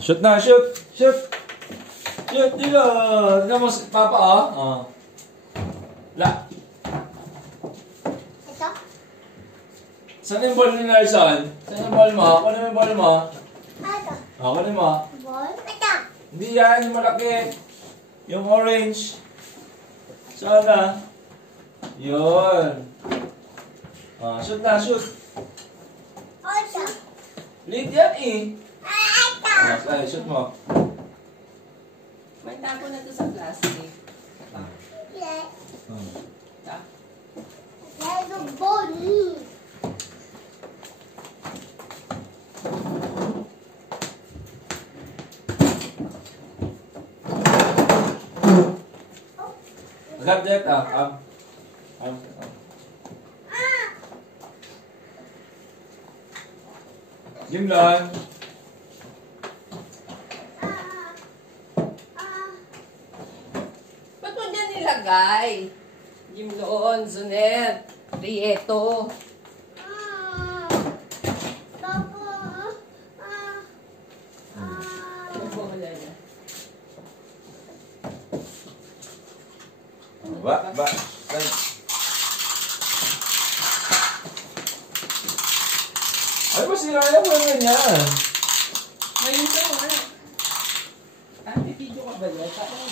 Shoot na, shoot! Shoot! Shoot, dito! Tignan mo si Papa, oh. Oh. La. Ito? Saan yung ball ni Nelson? Saan yung ball mo? Kunin mo yung ball mo. Ito. Oh, kunin mo. Ball? Ito. Hindi yan, yung malaki. Yung orange. Sana. Yun. Oh, shoot na, shoot. Ito. Lead yan eh. Ito. Oh, sige, shoot mo. May tapo na to sa plastic. Yes. Ta. There's a ball. Agad dito, Jimlon. Ba't mo dyan nilagay? Jimloon, Zunet, Rieto. Ano po wala niya? Ba. Ay, masira yan mo yan. Ngayon ka mo, ano? May video ka ba yan?